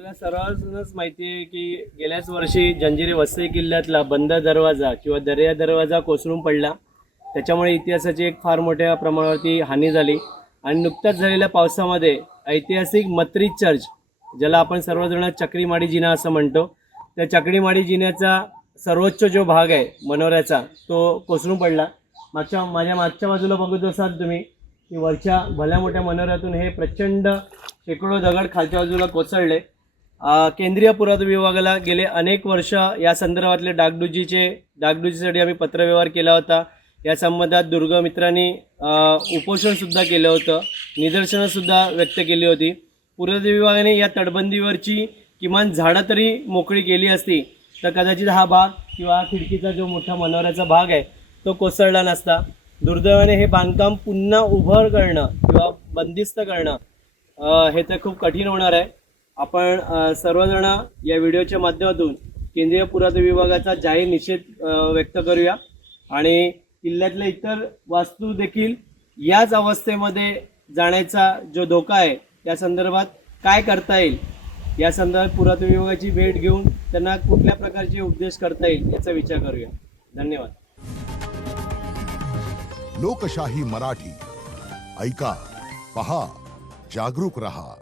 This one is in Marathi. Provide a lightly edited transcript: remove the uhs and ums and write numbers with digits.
आपल्या सर्वांनाच माहिती आहे की गेल्याच वर्षी जंजिरे वसई किल्ल्यातला बंद दरवाजा किंवा दर्या दरवाजा कोसळून पडला. त्याच्यामुळे इतिहासाची एक फार मोठ्या प्रमाणावरती हानी झाली आणि नुकत्याच झालेल्या पावसामध्ये ऐतिहासिक मत्री चर्च, ज्याला आपण सर्वजण चक्रीमाडी जिना असं म्हणतो, त्या चक्रीमाडी जिन्याचा सर्वोच्च जो भाग आहे मनोऱ्याचा तो कोसळून पडला. माझ्या मागच्या बाजूला बघत असाल तुम्ही की वरच्या भल्या मोठ्या मनोऱ्यातून हे प्रचंड शेकडो दगड खालच्या बाजूला कोसळले. केंद्रीय पुरातत्व विभागाला गेले अनेक वर्ष या संदर्भातले डागडुजीसाठी आम्ही पत्रव्यवहार केला होता. या संबंधात दुर्गमित्रांनी उपोषणसुद्धा केलं होतं, निदर्शनंसुद्धा व्यक्त केली होती. पुरातत्व विभागाने या तटबंदीवरची किमान झाडं तरी मोकळी केली असती तर कदाचित हा भाग किंवा खिडकीचा जो मोठा मनोऱ्याचा भाग आहे तो कोसळला नसता. दुर्दैवाने हे बांधकाम पुन्हा उभं करणं किंवा बंदिस्त करणं हे तर खूप कठीण होणार आहे. आपण सर्वजण या व्हिडिओच्या माध्यमातून केंद्रीय पुरातत्व विभागाचा जाहीर निषेध व्यक्त करूया आणि किल्ल्यातल्या इतर वास्तू देखील याच अवस्थेमध्ये जाण्याचा जो धोका आहे त्या संदर्भात काय करता येईल या संदर्भात पुरातत्व विभागाची भेट घेऊन त्यांना कुठल्या प्रकारचे उपदेश करता येईल याचा विचार करूया. धन्यवाद. लोकशाही मराठी ऐका, पहा, जागरूक रहा.